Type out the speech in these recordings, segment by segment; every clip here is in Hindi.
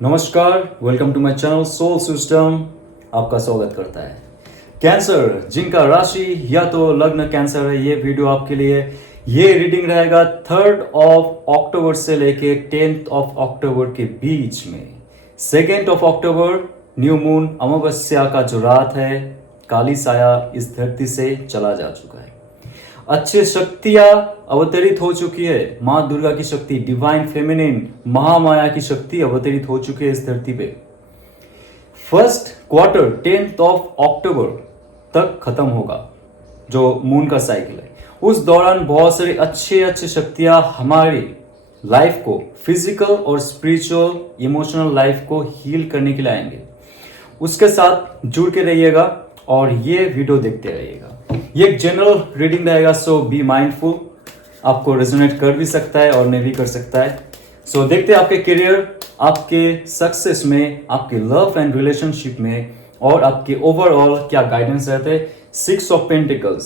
नमस्कार, welcome to my channel soul system. आपका स्वागत करता है। कैंसर, जिनका राशि या तो लग्न कैंसर है, ये वीडियो आपके लिए। ये रीडिंग रहेगा 3 अक्टूबर से लेके 10 अक्टूबर के बीच में। 2 अक्टूबर न्यू मून अमावस्या का जो रात है, काली साया इस धरती से चला जा चुका है। अच्छी शक्तियां अवतरित हो चुकी है। माँ दुर्गा की शक्ति, डिवाइन फेमिनिन, महामाया की शक्ति अवतरित हो चुकी है इस धरती पे। फर्स्ट क्वार्टर 10 अक्टूबर तक खत्म होगा जो मून का साइकिल है। उस दौरान बहुत सारी अच्छे शक्तियां हमारी लाइफ को, फिजिकल और स्पिरिचुअल इमोशनल लाइफ को हील करने के लिए आएंगे। उसके साथ जुड़ के रहिएगा और ये वीडियो देखते रहिएगा। ये एक जनरल रीडिंग रहेगा, सो बी माइंडफुल। आपको रेजोनेट कर भी सकता है और नहीं भी कर सकता है। सो देखते हैं आपके करियर, आपके सक्सेस में, आपके लव एंड रिलेशनशिप में और आपके ओवरऑल क्या गाइडेंस रहते हैं। 6 of pentacles,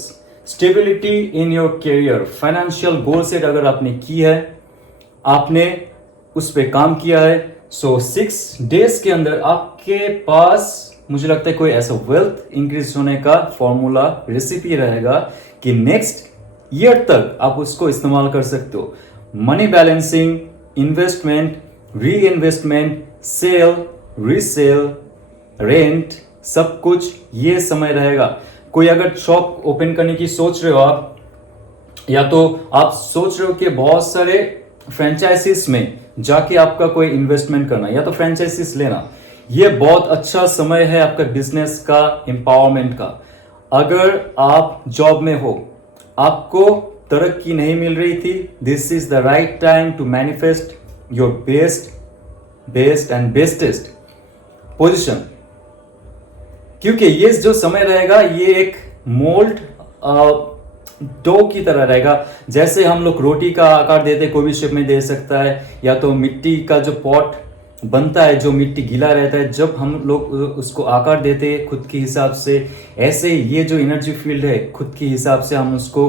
stability in your career, financial goal set अगर आपने की है, आपने उस पर काम किया है, सो 6 डेज के अंदर आपके पास मुझे लगता है कोई ऐसा वेल्थ इंक्रीज होने का फॉर्मूला, रेसिपी रहेगा कि नेक्स्ट ईयर तक आप उसको इस्तेमाल कर सकते हो। मनी बैलेंसिंग, इन्वेस्टमेंट, री इन्वेस्टमेंट, सेल, रीसेल, रेंट, सब कुछ ये समय रहेगा। कोई अगर शॉप ओपन करने की सोच रहे हो आप, या तो आप सोच रहे हो कि बहुत सारे फ्रेंचाइजीज में जाके आपका कोई इन्वेस्टमेंट करना या तो फ्रेंचाइजीज लेना, ये बहुत अच्छा समय है आपका बिजनेस का, एम्पावरमेंट का। अगर आप जॉब में हो, आपको तरक्की नहीं मिल रही थी, this is the right time to manifest your best and bestest position. क्योंकि ये जो समय रहेगा, ये एक मोल्ड डो की तरह रहेगा। जैसे हम लोग रोटी का आकार देते, कोई भी शेप में दे सकता है, या तो मिट्टी का जो पॉट बनता है, जो मिट्टी गीला रहता है, जब हम लोग उसको आकार देते हैं खुद के हिसाब से, ऐसे ये जो एनर्जी फील्ड है, खुद के हिसाब से हम उसको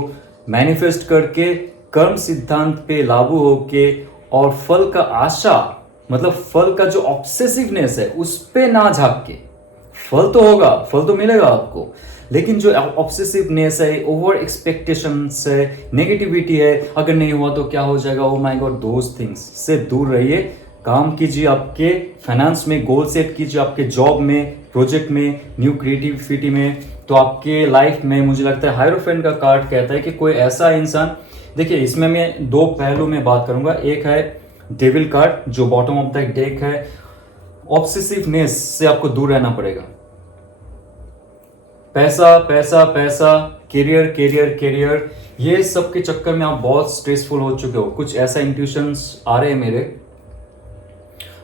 मैनिफेस्ट करके कर्म सिद्धांत पे लागू होके और फल का आशा, मतलब फल का जो ऑब्सेसिवनेस है उस पे ना झांक के, फल तो होगा, फल तो मिलेगा आपको, लेकिन जो ऑब्सेसिवनेस है, ओवर एक्सपेक्टेशन है, नेगेटिविटी है, अगर नहीं हुआ तो क्या हो जाएगा, ओ माय गॉड, दोज थिंग्स से दूर रहिए। काम कीजिए, आपके फाइनेंस में गोल सेट कीजिए, आपके जॉब में, प्रोजेक्ट में, न्यू क्रिएटिविटी में। तो आपके लाइफ में मुझे लगता है हायरोफेंट का कार्ड कहता है कि कोई ऐसा इंसान, देखिए इसमें मैं 2 पहलू में बात करूंगा। एक है डेविल कार्ड जो बॉटम ऑफ द डेक है, ऑब्सेसिवनेस से आपको दूर रहना पड़ेगा। पैसा पैसा पैसा, करियर करियर करियर, ये सब के चक्कर में आप बहुत स्ट्रेसफुल हो चुके हो। कुछ ऐसा इंट्यूशंस आ रहे हैं मेरे।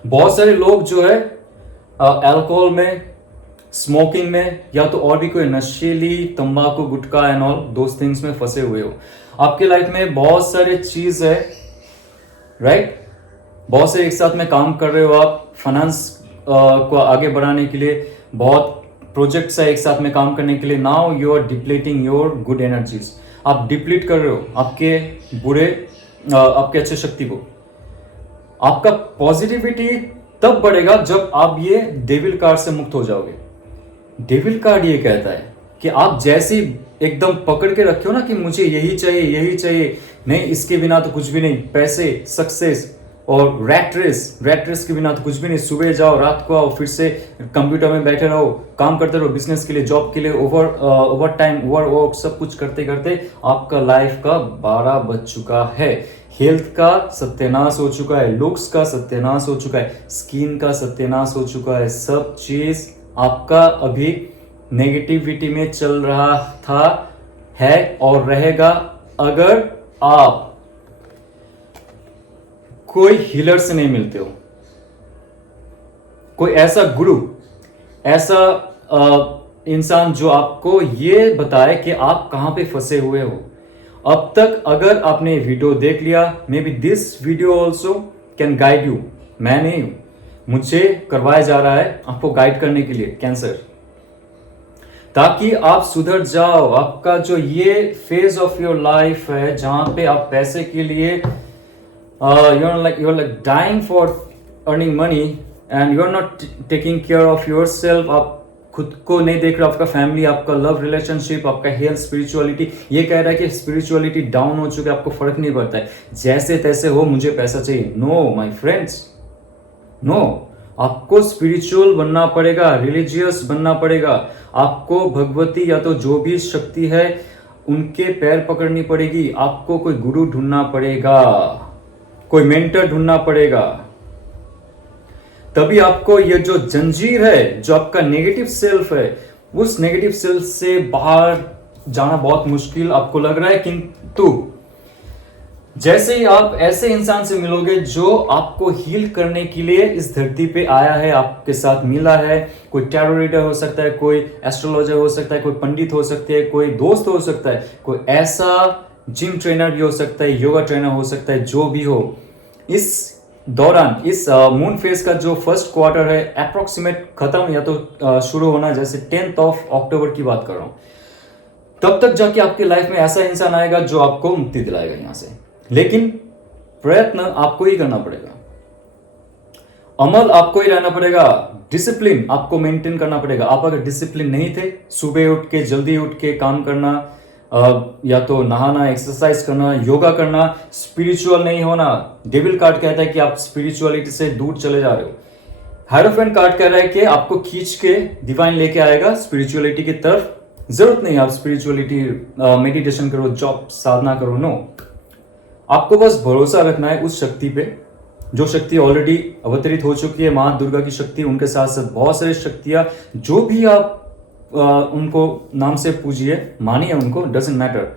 बहुत सारे लोग जो है अल्कोहल में, स्मोकिंग में, या तो और भी कोई नशीली तंबाकू, गुटखा एंड ऑल दोस थिंग्स में फंसे हुए हो। आपके लाइफ में बहुत सारे चीज है, राइट? बहुत से एक साथ में काम कर रहे हो आप, फाइनेंस को आगे बढ़ाने के लिए, बहुत प्रोजेक्ट्स है एक साथ में काम करने के लिए। Now you are depleting your good energies. आप डिप्लीट कर रहे हो आपके आपके अच्छे शक्ति को। आपका पॉजिटिविटी तब बढ़ेगा जब आप ये डेविल कार्ड से मुक्त हो जाओगे। डेविल कार्ड ये कहता है कि आप जैसे एकदम पकड़ के रखे हो ना कि मुझे यही चाहिए, नहीं इसके बिना तो कुछ भी नहीं, पैसे, सक्सेस और रैट रेस के बिना तो कुछ भी नहीं। सुबह जाओ, रात को आओ, फिर से कंप्यूटर में बैठे रहो, काम करते रहो, बिजनेस के लिए, जॉब के लिए, ओवर टाइम, ओवर वर्क, सब कुछ करते करते आपका लाइफ का 12 बज चुका है। हेल्थ का सत्यानाश हो चुका है, लुक्स का सत्यानाश हो चुका है, स्किन का सत्यानाश हो चुका है। सब चीज आपका अभी नेगेटिविटी में चल रहा था, है और रहेगा। अगर आप कोई हीलर से नहीं मिलते हो, कोई ऐसा गुरु, ऐसा इंसान जो आपको ये बताए कि आप कहां पे फंसे हुए हो, अब तक अगर आपने वीडियो देख लिया, may be this video also can guide you. मैं नहीं हूं, मुझे करवाया जा रहा है आपको गाइड करने के लिए कैंसर, ताकि आप सुधर जाओ। आपका जो ये फेज ऑफ योर लाइफ है जहां पे आप पैसे के लिए you're like dying for earning money and you are not taking care of your self, आप खुद को नहीं देख रहे, आपका फैमिली, आपका लव रिलेशनशिप, आपका हेल्थ, स्पिरिचुअलिटी, ये कह रहा है कि स्पिरिचुअलिटी डाउन हो चुकी है, आपको फर्क नहीं पड़ता है, जैसे तैसे हो, मुझे पैसा चाहिए। नो माय फ्रेंड्स, नो, आपको स्पिरिचुअल बनना पड़ेगा, रिलीजियस बनना पड़ेगा, आपको भगवती या तो जो भी शक्ति है उनके पैर पकड़नी पड़ेगी, आपको कोई गुरु ढूंढना पड़ेगा, कोई मेंटर ढूंढना पड़ेगा, तभी आपको ये जो जंजीर है, जो आपका नेगेटिव सेल्फ है, उस नेगेटिव सेल्फ से बाहर जाना बहुत मुश्किल आपको लग रहा है। किंतु जैसे ही आप ऐसे इंसान से मिलोगे जो आपको हील करने के लिए इस धरती पे आया है, आपके साथ मिला है, कोई टैरो रीडर हो सकता है, कोई एस्ट्रोलॉजर हो सकता है, कोई पंडित हो सकते हैं, कोई दोस्त हो सकता है, कोई ऐसा जिम ट्रेनर भी हो सकता है, योगा ट्रेनर हो सकता है, जो भी हो, इस दौरान, इस मून फेज का जो फर्स्ट क्वार्टर है अप्रोक्सीमेट खत्म या तो शुरू होना, जैसे 10 अक्टूबर की बात कर रहा हूं, तब तक जाके आपकी लाइफ में ऐसा इंसान आएगा जो आपको मुक्ति दिलाएगा यहां से। लेकिन प्रयत्न आपको ही करना पड़ेगा, अमल आपको ही रहना पड़ेगा, डिसिप्लिन आपको मेंटेन करना पड़ेगा। आप अगर डिसिप्लिन नहीं थे, सुबह उठ के जल्दी उठ के काम करना, या तो नहाना, एक्सरसाइज करना, योगा करना, स्पिरिचुअल नहीं होना, डेविल कार्ड कहता है कि आप स्पिरिचुअलिटी से दूर चले जा रहे हो, हायरोफेंट कार्ड कह रहा है कि आपको खींच के डिवाइन लेके आएगा स्पिरिचुअलिटी की तरफ। जरूरत नहीं आप स्पिरिचुअलिटी मेडिटेशन करो, जॉब साधना करो, नो, आपको बस भरोसा रखना है उस शक्ति पे, जो शक्ति ऑलरेडी अवतरित हो चुकी है, मां दुर्गा की शक्ति, उनके साथ साथ बहुत सारी शक्तियां, जो भी आप उनको नाम से पूजिए, मानिए उनको, डजेंट मैटर,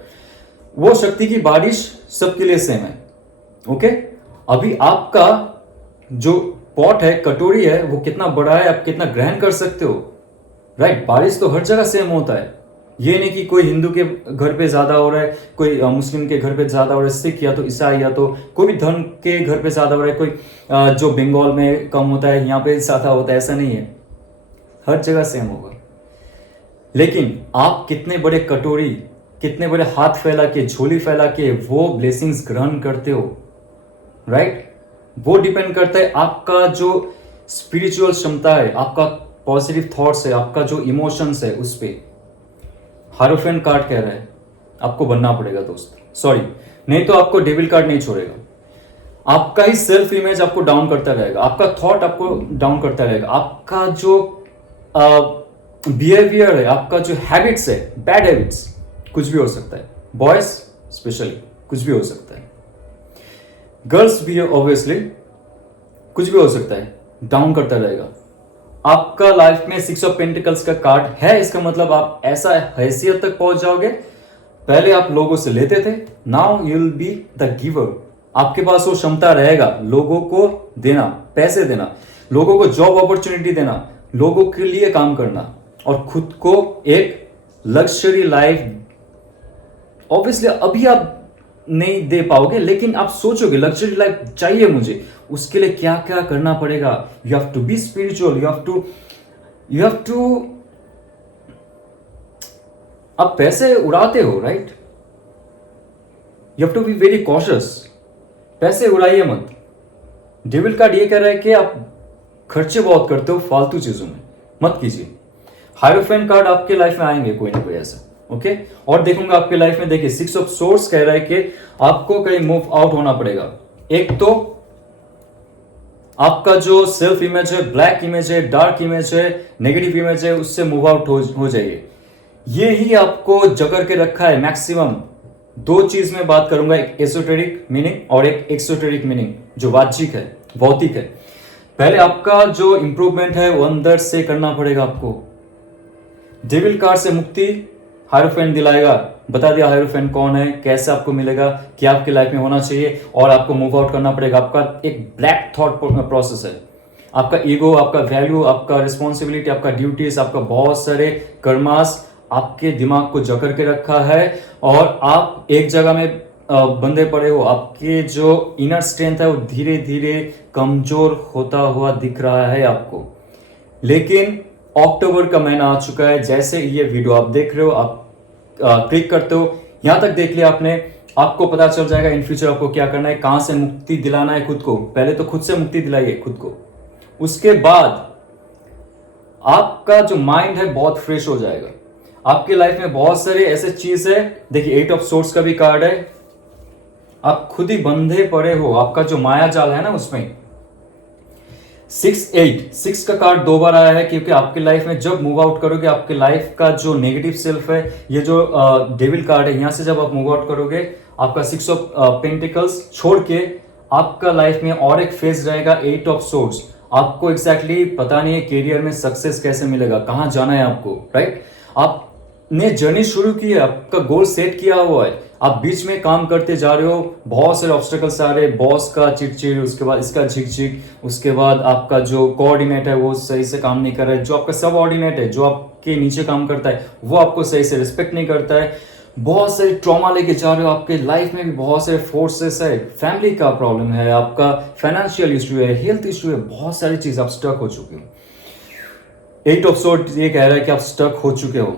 वो शक्ति की बारिश सबके लिए सेम है। ओके, अभी आपका जो पॉट है, कटोरी है, वो कितना बड़ा है, आप कितना ग्रहण कर सकते हो, राइट? बारिश तो हर जगह सेम होता है, ये नहीं कि कोई हिंदू के घर पे ज्यादा हो रहा है, कोई मुस्लिम के घर पे ज्यादा हो रहा है, सिख या तो ईसाई या तो कोई भी धर्म के घर पे ज्यादा हो रहा है, कोई जो बंगाल में कम होता है यहाँ पे ज्यादा होता है, ऐसा नहीं है, हर जगह सेम होगा। लेकिन आप कितने बड़े कटोरी, कितने बड़े हाथ फैला के, झोली फैला के वो ब्लेसिंग्स ग्रहण करते हो, राइट? वो डिपेंड करता है आपका जो स्पिरिचुअल क्षमता है, आपका पॉजिटिव थॉट्स है, आपका जो इमोशंस है, उस पर हायरोफेंट कार्ड कह रहा है आपको बनना पड़ेगा दोस्त, सॉरी, नहीं तो आपको डेविल कार्ड नहीं छोड़ेगा। आपका ही सेल्फ इमेज आपको डाउन करता रहेगा, आपका थॉट आपको डाउन करता रहेगा, आपका जो बिहेवियर है, आपका जो हैबिट्स है, बैड हैबिट्स, कुछ भी हो सकता है, बॉयज स्पेशली कुछ भी हो सकता है, गर्ल्स भी ऑब्वियसली कुछ भी हो सकता है, डाउन करता रहेगा। आपका लाइफ में 6 ऑफ पेंटिकल्स का कार्ड है, इसका मतलब आप ऐसा हैसियत तक पहुंच जाओगे, पहले आप लोगों से लेते थे, now you will be the giver. आपके पास वो क्षमता रहेगा लोगों को देना, पैसे देना, लोगों को जॉब अपॉर्चुनिटी देना, लोगों के लिए काम करना, और खुद को एक लग्जरी लाइफ। ऑब्वियसली अभी आप नहीं दे पाओगे, लेकिन आप सोचोगे लग्जरी लाइफ चाहिए मुझे, उसके लिए क्या क्या करना पड़ेगा। You have to be spiritual, you have to आप पैसे उड़ाते हो, right? You have to be very cautious, पैसे उड़ाइए मत। डेविल कार्ड ये कह रहा है कि आप खर्चे बहुत करते हो फालतू चीजों में, मत कीजिए। हायरोफेंट कार्ड आपके लाइफ में आएंगे कोई ना कोई ऐसा, ओके? और देखूंगा आपके लाइफ में, देखिए 6 ऑफ सोर्स कह रहा है कि आपको कहीं मूव आउट होना पड़ेगा। एक तो आपका जो सेल्फ इमेज है, ब्लैक इमेज है, डार्क इमेज है, नेगेटिव इमेज है, उससे मूव आउट हो जाइए। ये ही आपको जकड़ के रखा है मैक्सिमम। दो चीज में बात करूंगा, एक एसोटेरिक मीनिंग और एक एक्सोटेरिक मीनिंग, जो वाचिक है, भौतिक है। पहले आपका जो इंप्रूवमेंट है वो अंदर से करना पड़ेगा आपको। डेविल कार्ड से मुक्ति हायरोफेंट दिलाएगा, बता दिया हायरोफेंट कौन है, कैसे आपको मिलेगा, क्या आपकी लाइफ में होना चाहिए, और आपको मूव आउट करना पड़ेगा। आपका एक ब्लैक थॉट प्रोसेस है, आपका ईगो, आपका वैल्यू, आपका रिस्पॉन्सिबिलिटी, आपका ड्यूटीज, आपका बहुत सारे कर्मास आपके दिमाग को जकड़ के रखा है, और आप एक जगह में बंधे पड़े हो। आपके जो इनर स्ट्रेंथ है वो धीरे धीरे कमजोर होता हुआ दिख रहा है आपको। लेकिन अक्टूबर का महीना आ चुका है, जैसे ये वीडियो आप देख रहे हो, आप क्लिक करते हो, यहां तक देख लिया आपने, आपको पता चल जाएगा इन फ्यूचर आपको क्या करना है, कहां से मुक्ति दिलाना है खुद को। पहले तो खुद से मुक्ति दिलाइए खुद को, उसके बाद आपका जो माइंड है बहुत फ्रेश हो जाएगा। आपके लाइफ में बहुत सारे ऐसे चीज है, देखिए 8 ऑफ सोर्स का भी कार्ड है, आप खुद ही बंधे पड़े हो, आपका जो माया जाल है ना उसमें। 6 का कार्ड 2 बार आया है, क्योंकि आपकी लाइफ में जब मूव आउट करोगे आपके लाइफ का जो नेगेटिव सेल्फ है, ये जो डेविल कार्ड है, यहां से जब आप मूव आउट करोगे आपका 6 ऑफ पेंटिकल्स छोड़ के आपका लाइफ में और एक फेज रहेगा 8 ऑफ सोर्स। आपको एग्जैक्टली पता नहीं है कैरियर में सक्सेस कैसे मिलेगा, कहां जाना है आपको, राइट। आपने जर्नी शुरू की है, आपका गोल सेट किया हुआ है, आप बीच में काम करते जा रहे हो, बहुत सारे ऑब्स्टेकल्स आ रहे, बॉस का चिड़चिड़, उसके बाद इसका झिकझिक, उसके बाद आपका जो कोऑर्डिनेट है वो सही से काम नहीं कर रहा है, जो आपका सब ऑर्डिनेट है जो आपके नीचे काम करता है वो आपको सही से रिस्पेक्ट नहीं करता है, बहुत सारे ट्रॉमा लेके जा रहे हो, आपके लाइफ में भी बहुत सारे फोर्सेस है, फैमिली का प्रॉब्लम है, आपका फाइनेंशियल इशू है, हेल्थ इशू है, बहुत सारी चीज आप स्टक हो चुके हो। 8 ऑफ सोर्ड ये कह रहा है कि आप स्टक हो चुके हो,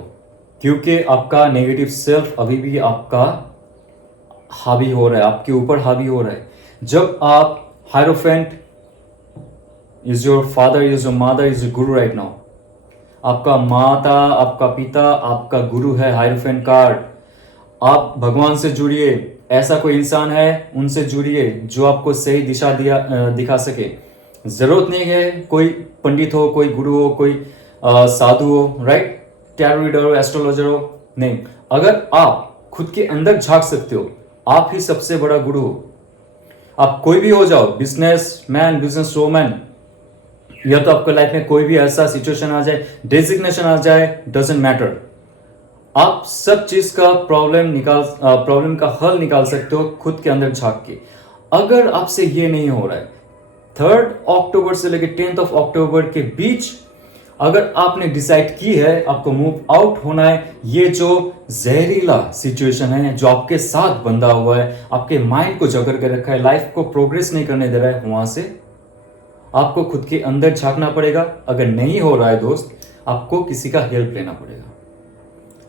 क्योंकि आपका नेगेटिव सेल्फ अभी भी आपका हावी हो रहा है, आपके ऊपर हावी हो रहा है। जब आप hierophant is your father, is your mother, is your Guru right now, आपका माता, आपका पिता, आपका गुरु है हायरोफेंट कार्ड। आप भगवान से जुड़िए, ऐसा कोई इंसान है उनसे जुड़िए जो आपको सही दिशा दिखा सके। जरूरत नहीं है कोई पंडित हो, कोई गुरु हो, कोई साधु हो, राइट, टैरो रीडर हो, एस्ट्रोलॉजर हो, नहीं। अगर आप खुद के अंदर झांक सकते हो, आप ही सबसे बड़ा गुरु हो। आप कोई भी हो जाओ, बिजनेस मैन, बिजनेस वोमैन, या तो आपके लाइफ में कोई भी ऐसा सिचुएशन आ जाए, डेजिग्नेशन आ जाए, डजेंट मैटर, आप सब चीज का प्रॉब्लम का हल निकाल सकते हो खुद के अंदर झांक के। अगर आपसे ये नहीं हो रहा है, 3 अक्टूबर से लेकर 10 अक्टूबर के बीच अगर आपने डिसाइड की है आपको मूव आउट होना है, ये जो जहरीला सिचुएशन है जो आपके साथ बंधा हुआ है, आपके माइंड को जकड़ के रखा है, लाइफ को प्रोग्रेस नहीं करने दे रहा है, वहां से आपको खुद के अंदर झांकना पड़ेगा। अगर नहीं हो रहा है दोस्त, आपको किसी का हेल्प लेना पड़ेगा,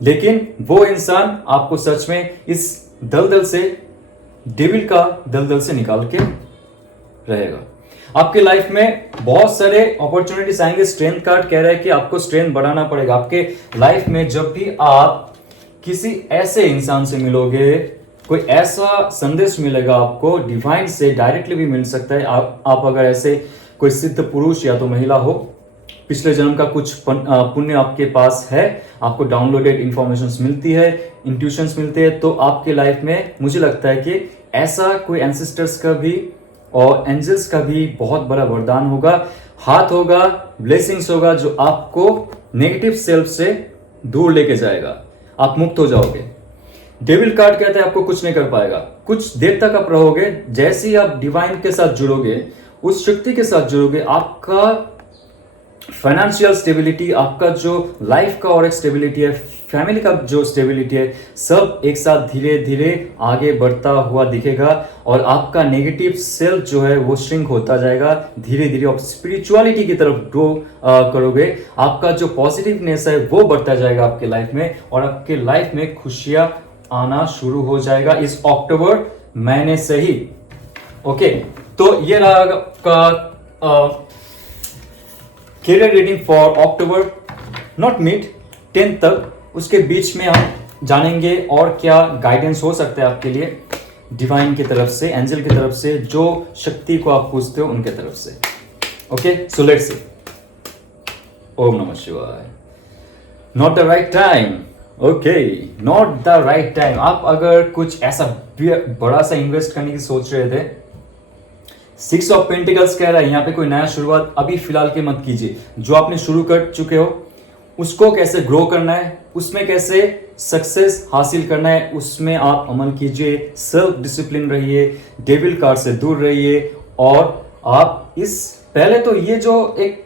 लेकिन वो इंसान आपको सच में इस दलदल से, डेविल का दलदल से निकाल के रहेगा। आपके लाइफ में बहुत सारे अपॉर्चुनिटीज आएंगे। स्ट्रेंथ कार्ड कह रहा है कि आपको स्ट्रेंथ बढ़ाना पड़ेगा। आपके लाइफ में जब भी आप किसी ऐसे इंसान से मिलोगे, कोई ऐसा संदेश मिलेगा आपको डिवाइन से, डायरेक्टली भी मिल सकता है। आप अगर ऐसे कोई सिद्ध पुरुष या तो महिला हो, पिछले जन्म का कुछ पुण्य आपके पास है, आपको डाउनलोडेड इंफॉर्मेशन मिलती है, इंट्यूशंस मिलते हैं, तो आपके लाइफ में मुझे लगता है कि ऐसा कोई एंसेस्टर्स का भी और एंजल्स का भी बहुत बड़ा वरदान होगा, हाथ होगा, ब्लेसिंग्स होगा, जो आपको नेगेटिव सेल्फ से दूर लेके जाएगा, आप मुक्त हो जाओगे। डेविल कार्ड कहता है आपको कुछ नहीं कर पाएगा, कुछ देर तक आप रहोगे। जैसे ही आप डिवाइन के साथ जुड़ोगे, उस शक्ति के साथ जुड़ोगे, आपका फाइनेंशियल स्टेबिलिटी, आपका जो लाइफ का और एक स्टेबिलिटी है, फैमिली का जो स्टेबिलिटी है, सब एक साथ धीरे धीरे आगे बढ़ता हुआ दिखेगा और आपका नेगेटिव सेल्फ जो है वो श्रिंक होता जाएगा। धीरे धीरे आप स्पिरिचुअलिटी की तरफ ग्रो करोगे, आपका जो पॉजिटिवनेस है वो बढ़ता जाएगा आपके लाइफ में, और आपके लाइफ में खुशियां आना शुरू हो जाएगा इस अक्टूबर महीने से ही। ओके, तो ये रहा आपका career reading for October, not mid 10 तक। उसके बीच में हम जानेंगे और क्या गाइडेंस हो सकता है आपके लिए डिवाइन की तरफ से, एंजल की तरफ से, जो शक्ति को आप पूछते हो उनके तरफ से। Okay, so let's see. ओम नमः शिवाय। Not the right time. Okay, not the right time. आप अगर कुछ ऐसा बड़ा सा इन्वेस्ट करने की सोच रहे थे, 6 ऑफ पेंटिकल्स कह रहा है यहाँ पे कोई नया शुरुआत अभी फिलहाल के मत कीजिए। जो आपने शुरू कर चुके हो उसको कैसे ग्रो करना है, उसमें कैसे सक्सेस हासिल करना है, उसमें आप अमल कीजिए, सेल्फ डिसिप्लिन रहिए, डेविल कार्ड से दूर रहिए, और आप इस पहले तो ये जो एक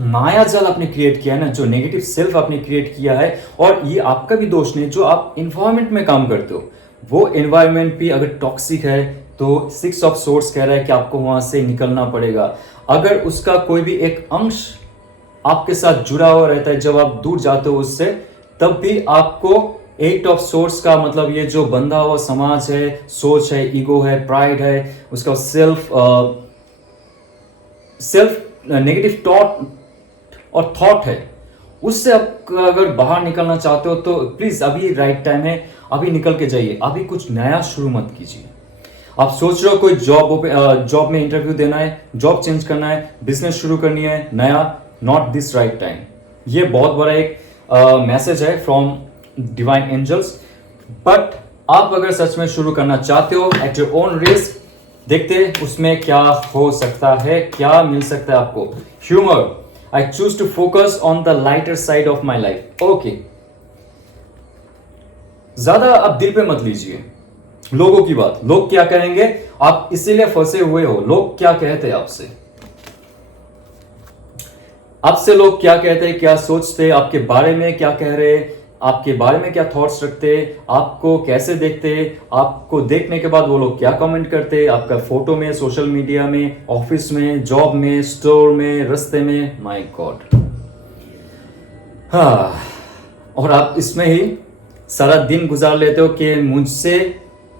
माया जाल आपने क्रिएट किया है ना, जो नेगेटिव सेल्फ आपने क्रिएट किया है, और ये आपका भी दोष नहीं, जो आप इन्वायरमेंट में काम करते हो वो इन्वायरमेंट भी अगर टॉक्सिक है तो 6 ऑफ सोर्स कह रहा है कि आपको वहां से निकलना पड़ेगा। अगर उसका कोई भी एक अंश आपके साथ जुड़ा हुआ रहता है, जब आप दूर जाते हो उससे, तब भी आपको 8 ऑफ सोर्स का मतलब ये जो बंधा हुआ समाज है, सोच है, ईगो है, प्राइड है, उसका सेल्फ नेगेटिव और थॉट है, उससे आप अगर बाहर निकलना चाहते हो तो प्लीज अभी राइट टाइम है, अभी निकल के जाइए। अभी कुछ नया शुरू मत कीजिए। आप सोच रहे हो कोई जॉब में इंटरव्यू देना है, जॉब चेंज करना है, बिजनेस शुरू करनी है नया, नॉट दिस राइट टाइम। ये बहुत बड़ा एक मैसेज है फ्रॉम डिवाइन एंजल्स। बट आप अगर सच में शुरू करना चाहते हो एट योर ओन रिस्क, देखते उसमें क्या हो सकता है, क्या मिल सकता है आपको। Humour, I choose to focus on the lighter side of my life. Okay, ज्यादा आप दिल पे मत लीजिए लोगों की बात, लोग क्या कहेंगे, आप इसीलिए फंसे हुए हो। लोग क्या कहते हैं आपसे लोग क्या कहते हैं, क्या सोचते, आपके बारे में क्या कह रहे, आपके बारे में क्या थॉट्स रखते, आपको कैसे देखते, आपको देखने के बाद वो लोग क्या कमेंट करते, आपका फोटो में, सोशल मीडिया में, ऑफिस में, जॉब में, स्टोर में, रास्ते में। माय गॉड, हाँ। और आप इसमें ही सारा दिन गुजार लेते हो कि मुझसे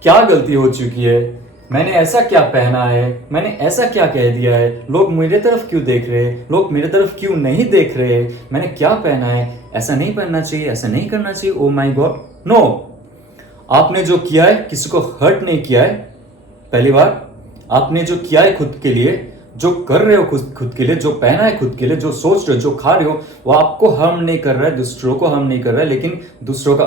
क्या गलती हो चुकी है, मैंने ऐसा क्या पहना है, मैंने ऐसा क्या कह दिया है, लोग मेरे तरफ क्यों देख रहे हैं, लोग मेरे तरफ क्यों नहीं देख रहे, मैंने क्या पहना है, ऐसा नहीं पहनना चाहिए, ऐसा नहीं करना चाहिए। Oh my God, no. आपने जो किया है किसी को हर्ट नहीं किया है। पहली बार आपने जो किया है खुद के लिए, जो कर रहे हो खुद के लिए, जो पहना है खुद के लिए, जो सोच रहे हो, जो खा रहे हो, वो आपको हार्म नहीं कर रहा है, दूसरों को हार्म नहीं कर रहा है, लेकिन दूसरों का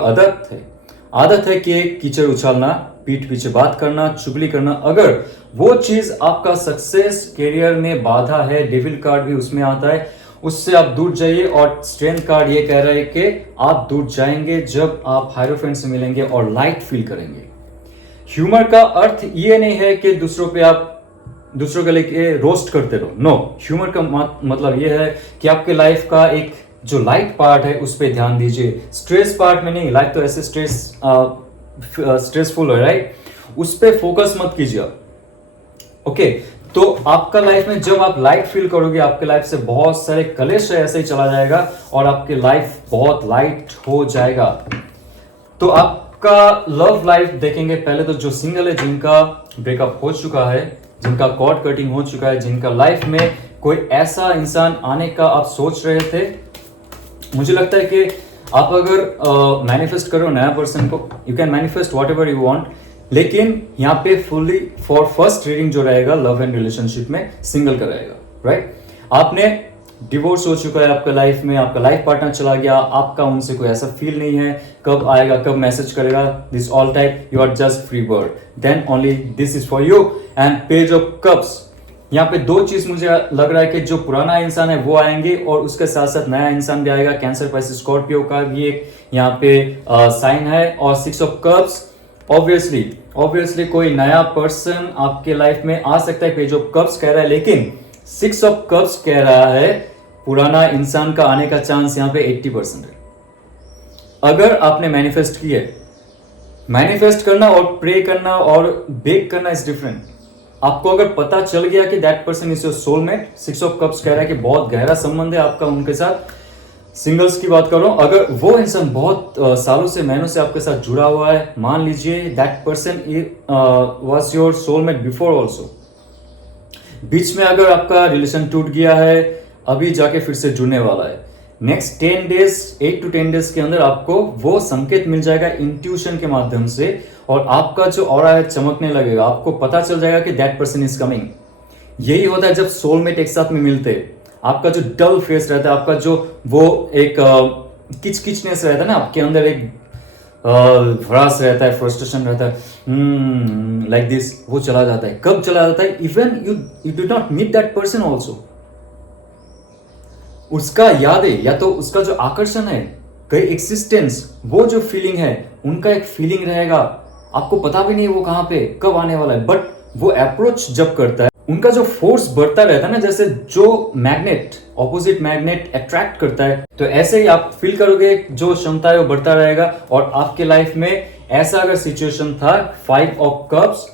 आदत है कि कीचड़ उछालना, पीठ पीछे बात करना, चुगली करना। अगर वो चीज आपका सक्सेस करियर में बाधा है, डेविल कार्ड भी उसमें आता है, उससे आप दूर जाइए। और स्ट्रेंथ कार्ड ये कह रहा है कि आप दूर जाएंगे जब आप हायरोफेंट से मिलेंगे और लाइट फील करेंगे। ह्यूमर का अर्थ ये नहीं है कि दूसरों के लिए रोस्ट करते रहो, नो। ह्यूमर का मतलब ये है कि आपके लाइफ का एक जो लाइट पार्ट है उस पर ध्यान दीजिए, स्ट्रेस पार्ट में नहीं। लाइफ तो ऐसे स्ट्रेसफुल है, राइट, उस पर फोकस मत कीजिए। ओके, तो आपका लाइफ में जब आप लाइट फील करोगे, आपके लाइफ से बहुत सारे कलेश ऐसे ही चला जाएगा और आपकी लाइफ बहुत लाइट हो जाएगा। तो आपका लव लाइफ देखेंगे पहले तो, जो सिंगल है, जिनका ब्रेकअप हो चुका है, जिनका कॉर्ड कटिंग हो चुका है, जिनका लाइफ में कोई ऐसा इंसान आने का आप सोच रहे थे, मुझे लगता है कि आप अगर मैनिफेस्ट करो नया पर्सन को, you can manifest what ever you want. लेकिन यहाँ पे फुल्ली फॉर फर्स्ट रीडिंग जो रहेगा लव एंड रिलेशनशिप में सिंगल का रहेगा, राइट। आपने डिवोर्स हो चुका है आपका लाइफ में, आपका लाइफ पार्टनर चला गया, आपका उनसे कोई ऐसा फील नहीं है, कब आएगा, कब मैसेज करेगा, this all type, you are just free bird, then only this is for you. And page of cups, यहाँ पे दो चीज मुझे लग रहा है कि जो पुराना इंसान है वो आएंगे और उसके साथ साथ नया इंसान भी आएगा। कैंसर, पाइसेस, स्कॉर्पियो का भी एक यहाँ पे साइन है। और 6 ऑफ कप्स, ऑब्वियसली कोई नया पर्सन आपके लाइफ में आ सकता है, पेज ऑफ कप्स कह रहा है, लेकिन 6 ऑफ कप्स कह रहा है पुराना इंसान का आने का चांस यहाँ पे 80% है। अगर आपने मैनिफेस्ट किया, मैनिफेस्ट करना और प्रे करना और बेक करना इज डिफरेंट। आपको अगर पता चल गया कि that person is your soulmate, 6 of cups कह रहा है कि बहुत गहरा संबंध है आपका उनके साथ। सिंगल्स की बात कर रहा हूं, अगर वो इंसान बहुत सालों से, महीनों से आपके साथ जुड़ा हुआ है, मान लीजिए that person was your soulmate before also, बीच में अगर आपका रिलेशन टूट गया है, अभी जाके फिर से जुड़ने वाला है, नेक्स्ट 10 डेज, 8 to 10 डेज के अंदर आपको वो संकेत मिल जाएगा इंट्यूशन के माध्यम से, और आपका जो ऑरा है चमकने लगेगा, आपको पता चल जाएगा कि दैट पर्सन इज कमिंग। यही होता है जब सोलमेट एक साथ में मिलते हैं। आपका जो डल फेस रहता है, आपका जो वो एक किचकिचनेस रहता है ना आपके अंदर, एक भड़ास रहता है, फ्रस्ट्रेशन रहता है, लाइक दिस, वो चला जाता है। कब चला जाता है? Even you do not meet that person also. उसका यादें या तो उसका जो आकर्षण है, कई एक्सिस्टेंस, वो जो फीलिंग है, उनका एक फीलिंग रहेगा, आपको पता भी नहीं वो कहां पे कब आने वाला है, बट वो अप्रोच जब करता है, उनका जो फोर्स बढ़ता रहता है ना, जैसे जो मैग्नेट ऑपोजिट मैग्नेट अट्रैक्ट करता है, तो ऐसे ही आप फील करोगे जो क्षमता है वो बढ़ता रहेगा। और आपके लाइफ में ऐसा अगर सिचुएशन था, 5 ऑफ कप्स,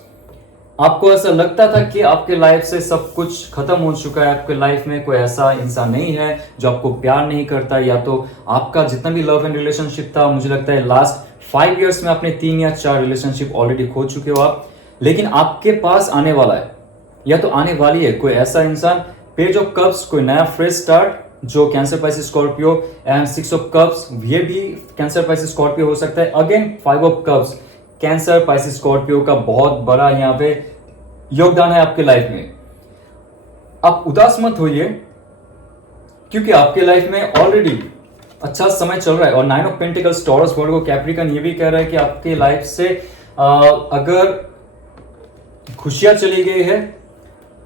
आपको ऐसा लगता था कि आपके लाइफ से सब कुछ खत्म हो चुका है, आपके लाइफ में कोई ऐसा इंसान नहीं है जो आपको प्यार नहीं करता, या तो आपका जितना भी लव एंड रिलेशनशिप था, मुझे लगता है लास्ट 5 इयर्स में आपने 3 या 4 रिलेशनशिप ऑलरेडी खो चुके हो आप, लेकिन आपके पास आने वाला है या तो आने वाली है कोई ऐसा इंसान पेज ऑफ कप्स कोई नया फ्रेश स्टार्ट जो cancer Pisces Scorpio, and 6 of cups ये भी कैंसर पाइसिस स्कॉर्पियो हो सकता है। Again 5 of cups cancer Pisces Scorpio का बहुत बड़ा यहाँ पे योगदान है आपके लाइफ में। आप उदास मत होइए क्योंकि आपके लाइफ में ऑलरेडी अच्छा समय चल रहा है। और 9 of pentacles Taurus Virgo Capricorn ये भी कह रहा है कि आपके लाइफ से अगर खुशियां चली गई है,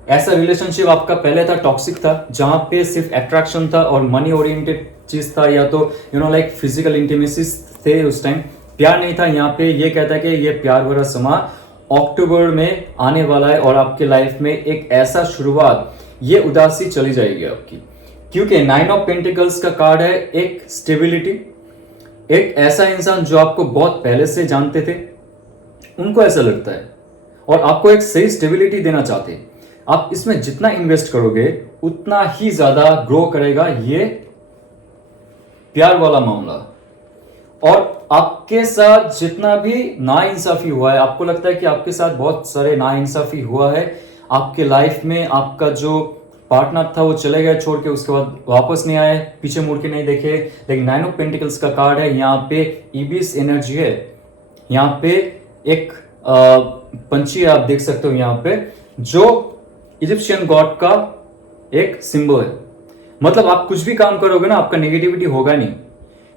ऐसा रिलेशनशिप आपका पहले था टॉक्सिक था जहां पे सिर्फ अट्रैक्शन था और मनी ओरिएंटेड चीज था, या तो लाइक फिजिकल इंटीमेसी थे, उस टाइम प्यार नहीं था। यहाँ पे ये कहता है कि ये प्यार भरा समा अक्टूबर में आने वाला है और आपके लाइफ में एक ऐसा शुरुआत, ये उदासी चली जाएगी आपकी, क्योंकि 9 ऑफ पेंटिकल्स का कार्ड है एक स्टेबिलिटी। एक ऐसा इंसान जो आपको बहुत पहले से जानते थे, उनको ऐसा लगता है और आपको एक सही स्टेबिलिटी देना चाहते हैं। आप इसमें जितना इन्वेस्ट करोगे उतना ही ज्यादा ग्रो करेगा ये प्यार वाला मामला। और आपके साथ जितना भी नाइंसाफी हुआ है, आपको लगता है कि आपके साथ बहुत सारे नाइंसाफी हुआ है आपके लाइफ में, आपका जो पार्टनर था वो चले गए छोड़ के, उसके बाद वापस नहीं आए, पीछे मुड़ के नहीं देखे। लेकिन 9 ऑफ पेंटिकल्स का कार्ड है, यहाँ पे ईबिस एनर्जी है, यहाँ पे एक पंछी आप देख सकते हो यहाँ पे, जो इजिप्शियन गॉड का एक सिंबल है। मतलब आप कुछ भी काम करोगे ना, आपका नेगेटिविटी होगा नहीं।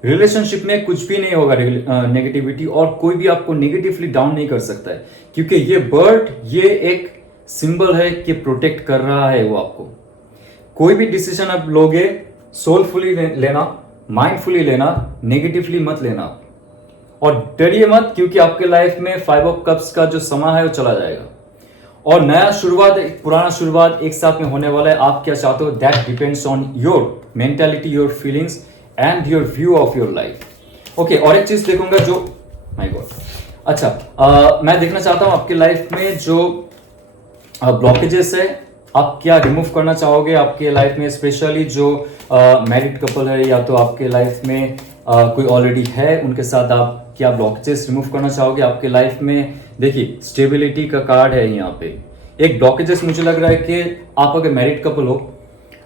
रिलेशनशिप में कुछ भी नहीं होगा नेगेटिविटी, और कोई भी आपको नेगेटिवली डाउन नहीं कर सकता है, क्योंकि ये बर्ड ये एक सिंबल है कि प्रोटेक्ट कर रहा है वो आपको। कोई भी डिसीजन आप लोगे सोलफुली लेना, माइंडफुली लेना, नेगेटिवली मत लेना। और डरिए मत, क्योंकि आपके लाइफ में 5 ऑफ कप्स का जो समा है वो चला जाएगा और नया शुरुआत, पुराना शुरुआत एक साथ में होने वाला है। आप क्या चाहते हो, that depends on your mentality, your feelings and your view of your life. Okay, और एक चीज देखूंगा जो माय गॉड, अच्छा मैं देखना चाहता हूं आपके लाइफ में जो ब्लॉकेजेस है, आप क्या रिमूव करना चाहोगे आपके लाइफ में, स्पेशली जो मैरिड कपल है या तो आपके लाइफ में कोई ऑलरेडी है, उनके साथ आप क्या ब्लॉकेजेस रिमूव करना चाहोगे आपके लाइफ में। देखिए स्टेबिलिटी का कार्ड है यहाँ पे। एक ब्लॉकेजेस मुझे लग रहा है कि आप अगर मैरिड कपल हो,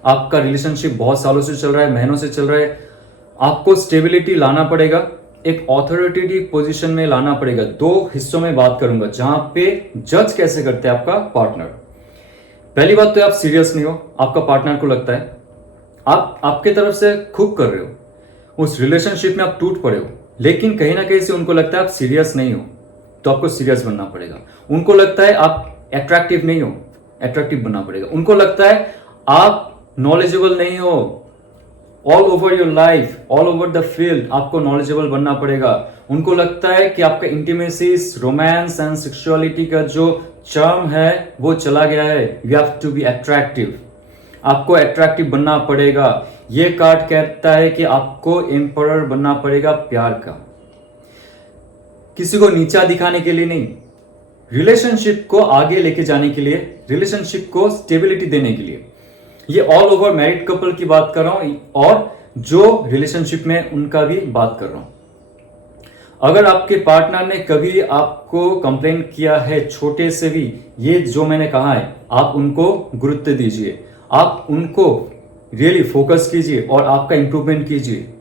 आपका रिलेशनशिप बहुत सालों से चल रहा है, महीनों से चल रहा है, आपको स्टेबिलिटी लाना पड़ेगा, एक ऑथोरिटेटिव पोजीशन में लाना पड़ेगा। 2 हिस्सों में बात करूंगा जहां पे जज कैसे करते हैं आपका पार्टनर। पहली बात तो आप सीरियस नहीं हो, आपका पार्टनर को लगता है आप आपके तरफ से खूब कर रहे हो, उस रिलेशनशिप में आप टूट पड़े हो, लेकिन कहीं ना कहीं से उनको लगता है आप सीरियस नहीं हो, तो आपको सीरियस बनना पड़ेगा। उनको लगता है आप अट्रैक्टिव नहीं हो, अट्रैक्टिव बनना पड़ेगा। उनको लगता है आप नॉलेजेबल नहीं हो, all over your life, all over the field आपको नॉलेजेबल बनना पड़ेगा। उनको लगता है कि आपका इंटीमेसी, रोमांस एंड सेक्सुअलिटी का जो चार्म है वो चला गया है। You have to be attractive, आपको अट्रैक्टिव बनना पड़ेगा। ये कार्ड कहता है कि आपको एम्परर बनना पड़ेगा प्यार का, किसी को नीचा दिखाने के लिए नहीं, रिलेशनशिप को आगे लेके जाने के लिए, रिलेशनशिप को स्टेबिलिटी देने के लिए। ये ऑल ओवर मैरिड कपल की बात कर रहा हूं और जो रिलेशनशिप में उनका भी बात कर रहा हूं। अगर आपके पार्टनर ने कभी आपको कंप्लेन किया है छोटे से भी, ये जो मैंने कहा है, आप उनको गुरुत्व दीजिए, आप उनको रियली फोकस कीजिए और आपका इंप्रूवमेंट कीजिए।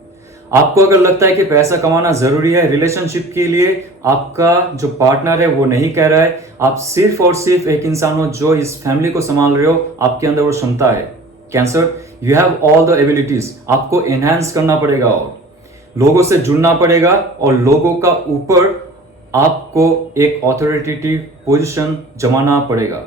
आपको अगर लगता है कि पैसा कमाना जरूरी है रिलेशनशिप के लिए, आपका जो पार्टनर है वो नहीं कह रहा है, आप सिर्फ और सिर्फ एक इंसान हो जो इस फैमिली को संभाल रहे हो, आपके अंदर वो क्षमता है। Cancer, you have all the abilities, आपको एनहांस करना पड़ेगा और लोगों से जुड़ना पड़ेगा और लोगों का ऊपर आपको एक ऑथोरिटेटिव पोजीशन जमाना पड़ेगा,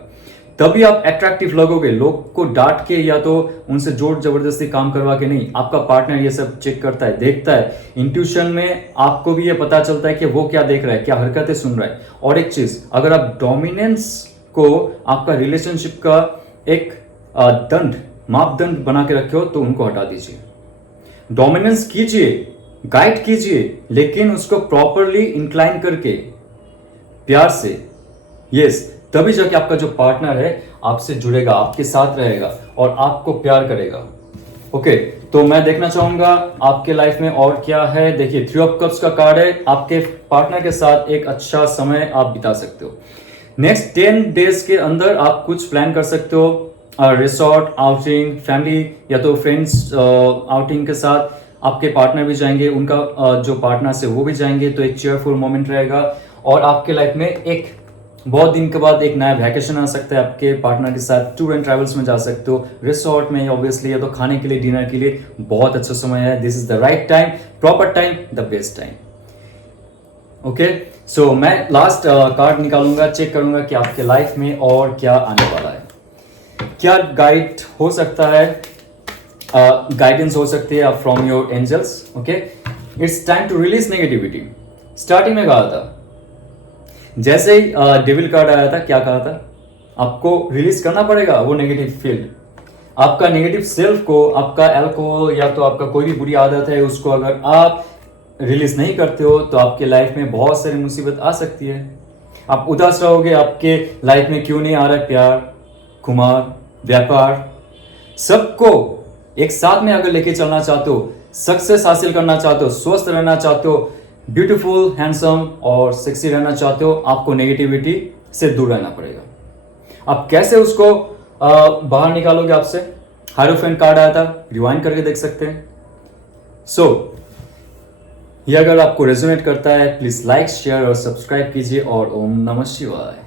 तभी आप अट्रैक्टिव लगोगे। लोग को डांट के या तो उनसे जोर जबरदस्ती काम करवा के नहीं, आपका पार्टनर ये सब चेक करता है, देखता है। इंट्यूशन में आपको भी ये पता चलता है कि वो क्या देख रहा है, क्या हरकतें सुन रहा है। और एक चीज, अगर आप डोमिनेंस को आपका रिलेशनशिप का एक मापदंड बना के रखे हो तो उनको हटा दीजिए। डोमिनेंस कीजिए, गाइड कीजिए, लेकिन उसको प्रॉपरली इंक्लाइन करके प्यार से, यस, तभी जाके आपका जो पार्टनर है आपसे जुड़ेगा, आपके साथ रहेगा और आपको प्यार करेगा। ओके, तो मैं देखना चाहूंगा आपके लाइफ में और क्या है। देखिए 3 ऑफ कप्स का कार्ड है, आपके पार्टनर के साथ एक अच्छा समय आप बिता सकते हो। नेक्स्ट 10 डेज के अंदर आप कुछ प्लान कर सकते हो रिसोर्ट आउटिंग, फैमिली या तो फ्रेंड्स आउटिंग के साथ आपके पार्टनर भी जाएंगे, उनका जो पार्टनर्स है वो भी जाएंगे, तो एक चेयरफुल मोमेंट रहेगा। और आपके लाइफ में एक बहुत दिन के बाद एक नया वैकेशन आ सकता है, आपके पार्टनर के साथ टूर एंड ट्रैवल्स में जा सकते हो, रिसोर्ट में ऑब्वियसली, या तो खाने के लिए, डिनर के लिए बहुत अच्छा समय है। This is the right time, proper time, the best time. Okay, so मैं लास्ट कार्ड निकालूंगा, चेक करूंगा कि आपके लाइफ में और क्या आने वाला है, क्या गाइड हो सकता है, गाइडेंस हो सकती है from your angels. Okay, it's time to release negativity. Starting में कहा था, जैसे ही डेविल कार्ड आया था, क्या कहा था, आपको रिलीज करना पड़ेगा वो नेगेटिव फील्ड, आपका नेगेटिव सेल्फ को, आपका अल्कोहल या तो आपका कोई भी बुरी आदत है उसको अगर आप रिलीज नहीं करते हो तो आपके लाइफ में बहुत सारी मुसीबत आ सकती है। आप उदास रहोगे, आपके लाइफ में क्यों नहीं आ रहा है प्यार, कुमार, व्यापार, सबको एक साथ में अगर लेके चलना चाहते हो, सक्सेस हासिल करना चाहते हो, स्वस्थ रहना चाहते हो, ब्यूटीफुल, हैंडसम और सेक्सी रहना चाहते हो, आपको नेगेटिविटी से दूर रहना पड़ेगा। आप कैसे उसको बाहर निकालोगे? आपसे हायरोफेंट कार्ड आया था, रिवाइंड करके देख सकते हैं। सो ये अगर आपको रेजोनेट करता है, प्लीज लाइक, शेयर और सब्सक्राइब कीजिए। और ओम नमः शिवाय।